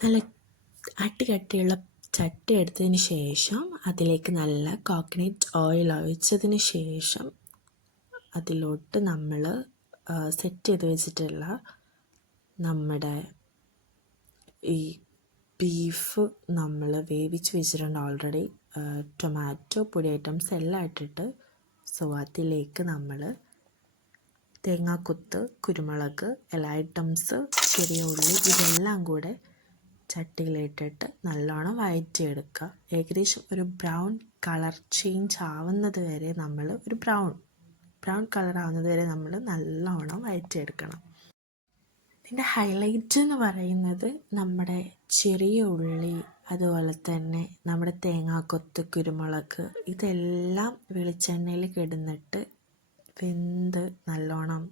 നല്ല അട്ടി കട്ടിയുള്ള ചട്ടി എടുത്തതിന് ശേഷം അതിലേക്ക് നല്ല കോക്കനട്ട് ഓയിൽ ഒഴിച്ചതിന് ശേഷം അതിലോട്ട് നമ്മൾ സെറ്റ് ചെയ്ത് വെച്ചിട്ടുള്ള നമ്മുടെ ഈ ബീഫ് നമ്മൾ വേവിച്ച് വെച്ചിട്ടുണ്ട് ഓൾറെഡി ടൊമാറ്റോ പൊടി ഐറ്റംസ് എല്ലാം ഇട്ടിട്ട് സോ അതിലേക്ക് നമ്മൾ തേങ്ങാക്കൊത്ത് കുരുമുളക് എല്ലാ ഐറ്റംസ് ചെറിയ ഉള്ളി ഇതെല്ലാം കൂടെ ചട്ടിയിലിട്ടിട്ട് നല്ലോണം വഴറ്റിയെടുക്കുക ഏകദേശം ഒരു ബ്രൗൺ കളർ ചേഞ്ച് ആവുന്നത് വരെ നമ്മൾ ഒരു ബ്രൗൺ ബ്രൗൺ കളർ ആവുന്നത് വരെ നമ്മൾ നല്ലോണം വഴറ്റിയെടുക്കണം ഇതിന്റെ ഹൈലൈറ്റ് എന്ന് പറയുന്നത് നമ്മുടെ ചെറിയ ഉള്ളി അതുപോലെ തന്നെ നമ്മുടെ തേങ്ങാക്കൊത്ത് കുരുമുളക് ഇതെല്ലാം വെളിച്ചെണ്ണയിൽ കിടന്നിട്ട് വെന്ത് നല്ലോണം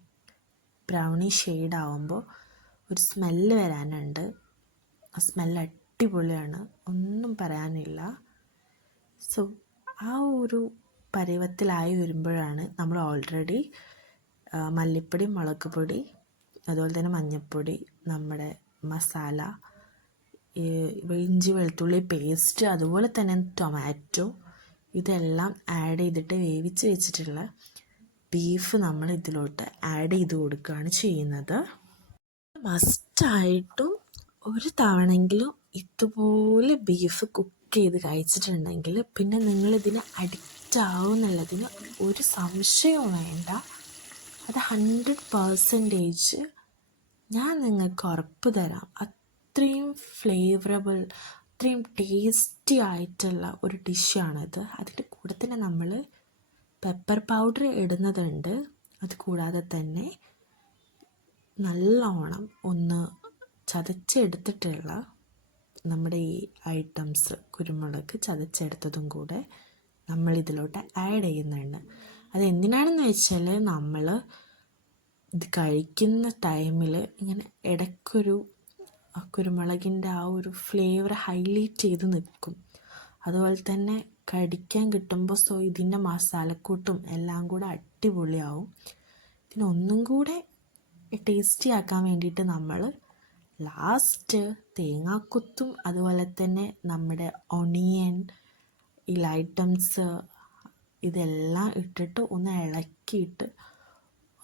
ബ്രൗണി ഷെയ്ഡ് ആവുമ്പോൾ ഒരു സ്മെല്ല് വരാനുണ്ട്. ആ സ്മെല്ല് അടിപൊളിയാണ്. ഒന്നും പറയാനില്ല. സോ ആ ഒരു പരുവത്തിലായി വരുമ്പോഴാണ് നമ്മൾ ഓൾറെഡി മല്ലിപ്പൊടി മുളക് പൊടി അതുപോലെ തന്നെ മഞ്ഞൾപ്പൊടി നമ്മുടെ മസാല ഇഞ്ചി വെളുത്തുള്ളി പേസ്റ്റ് അതുപോലെ തന്നെ ടൊമാറ്റോ ഇതെല്ലാം ആഡ് ചെയ്തിട്ട് വേവിച്ച് വെച്ചിട്ടുള്ള ബീഫ് നമ്മൾ ഇതിലോട്ട് ആഡ് ചെയ്ത് കൊടുക്കുകയാണ് ചെയ്യുന്നത്. മസ്റ്റായിട്ടും ഒരു തവണെങ്കിലും ഇതുപോലെ ബീഫ് കുക്ക് ചെയ്ത് കഴിച്ചിട്ടുണ്ടെങ്കിൽ പിന്നെ നിങ്ങളിതിന് അഡിക്റ്റ് ആവും എന്നുള്ളതിന് ഒരു സംശയവും വേണ്ട. അത് ഹൺഡ്രഡ് പേഴ്സന്റേജ് ഞാൻ നിങ്ങൾക്ക് ഉറപ്പ് തരാം. അത്രയും ഫ്ലേവറബിൾ അത്രയും ടേസ്റ്റി ആയിട്ടുള്ള ഒരു ഡിഷാണിത് അതിന്റെ കൂടെ തന്നെ നമ്മൾ പെപ്പർ പൗഡർ ഇടുന്നതുണ്ട്. അത് കൂടാതെ തന്നെ നല്ലോണം ഒന്ന് ചതച്ചെടുത്തിട്ടുള്ള നമ്മുടെ ഈ ഐറ്റംസ് കുരുമുളക് ചതച്ചെടുത്തതും കൂടെ നമ്മൾ ഇതിലോട്ട് ആഡ് ചെയ്യുന്നുണ്ട് അത് എന്തിനാണെന്ന് വെച്ചാൽ നമ്മൾ ഇത് കഴിക്കുന്ന ടൈമിൽ ഇങ്ങനെ ഇടയ്ക്കൊരു കുരുമുളകിന്റെ ആ ഒരു ഫ്ലേവർ ഹൈലൈറ്റ് ചെയ്ത് നിൽക്കും. അതുപോലെ തന്നെ കടിക്കാൻ കിട്ടുമ്പോൾ സോ ഇതിന്റെ മസാലക്കൂട്ടും എല്ലാം കൂടെ അടിപൊളിയാവും. ഇതിനൊന്നും കൂടെ ടേസ്റ്റി ആക്കാൻ വേണ്ടിയിട്ട് നമ്മൾ ലാസ്റ്റ് തേങ്ങാക്കൊത്തും അതുപോലെ തന്നെ നമ്മുടെ ഒണിയൻ ഈ ഐറ്റംസ് ഇതെല്ലാം ഇട്ടിട്ട് ഒന്ന് ഇളക്കിയിട്ട്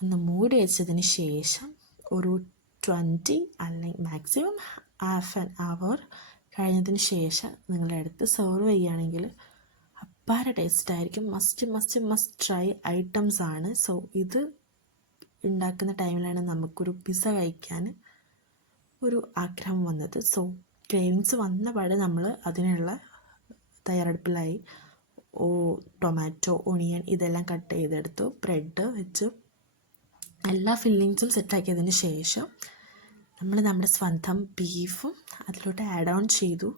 ഒന്ന് മൂടി വെച്ചതിന് ശേഷം ഒരു ട്വന്റി അല്ലെങ്കിൽ മാക്സിമം ഹാഫ് ആൻ അവർ കഴിഞ്ഞതിന് ശേഷം നിങ്ങളെടുത്ത് സെർവ് ചെയ്യുകയാണെങ്കിൽ അപ്പാര ടേസ്റ്റ് ആയിരിക്കും. Must must must try items ആണ്. സോ ഇത് ഉണ്ടാക്കുന്ന ടൈമിലാണ് നമുക്കൊരു പിസ്സ കഴിക്കാൻ ഒരു ആഗ്രഹം വന്നത്. സോ ക്രേവിങ്സ് വന്ന പാടെ നമ്മൾ അതിനുള്ള തയ്യാറെടുപ്പിലായി. ഓ ടൊമാറ്റോ ഒണിയൻ ഇതെല്ലാം കട്ട് ചെയ്തെടുത്തു. ബ്രെഡ് വെച്ച് എല്ലാ ഫില്ലിങ്സും സെറ്റാക്കിയതിന് ശേഷം നമ്മൾ നമ്മുടെ സ്വന്തം ബീഫും അതിലോട്ട് ആഡ് ഓൺ ചെയ്തു.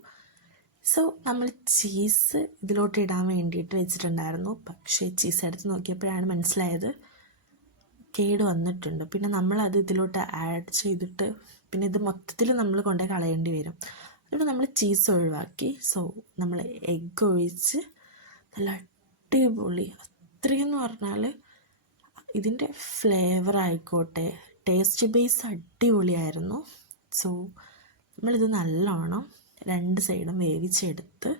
സോ നമ്മൾ ചീസ് ഇതിലോട്ട് ഇടാൻ വേണ്ടിയിട്ട് വെച്ചിട്ടുണ്ടായിരുന്നു. പക്ഷേ ചീസ് എടുത്ത് നോക്കിയപ്പോഴാണ് മനസ്സിലായത് കേട് വന്നിട്ടുണ്ട്. പിന്നെ നമ്മൾ അത് ഇതിലോട്ട് ആഡ് ചെയ്തിട്ട് പിന്നെ ഇത് മൊത്തത്തിൽ നമ്മൾ കൊണ്ടുപോയി കളയേണ്ടി വരും. അതുകൊണ്ട് നമ്മൾ ചീസ് ഒഴിവാക്കി. സോ നമ്മൾ എഗ്ഗ് ഒഴിച്ച് നല്ല അടിപൊളി. അത്രയെന്ന് പറഞ്ഞാൽ ഇതിന്റെ ഫ്ലേവർ ആയിക്കോട്ടെ ടേസ്റ്റ് ബേസ് അടിപൊളിയായിരുന്നു. സോ നമ്മളിത് നല്ലോണം രണ്ട് സൈഡും വേവിച്ചെടുത്ത്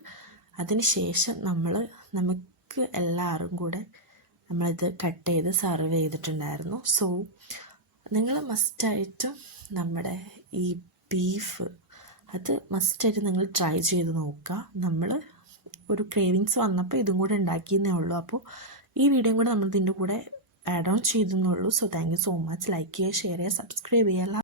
അതിന് ശേഷം നമ്മൾ നമുക്ക് എല്ലാവരും കൂടെ നമ്മളിത് കട്ട് ചെയ്ത് സർവ് ചെയ്തിട്ടുണ്ടായിരുന്നു. സോ നിങ്ങൾ മസ്റ്റായിട്ടും നമ്മുടെ ഈ ബീഫ് അത് മസ്റ്റായിട്ട് നിങ്ങൾ ട്രൈ ചെയ്ത് നോക്കുക. നമ്മൾ ഒരു ക്രേവിങ്സ് വന്നപ്പോൾ ഇതും കൂടെ ഉണ്ടാക്കിയെന്നേ ഉള്ളൂ. അപ്പോൾ ഈ വീഡിയോയും കൂടെ നമ്മൾ ഇതിന്റെ കൂടെ add on ചെയ്തെന്നുള്ളൂ so thank you so much like ചെയ്യുക ഷെയർ ചെയ്യുക സബ്സ്ക്രൈബ് ചെയ്യുക.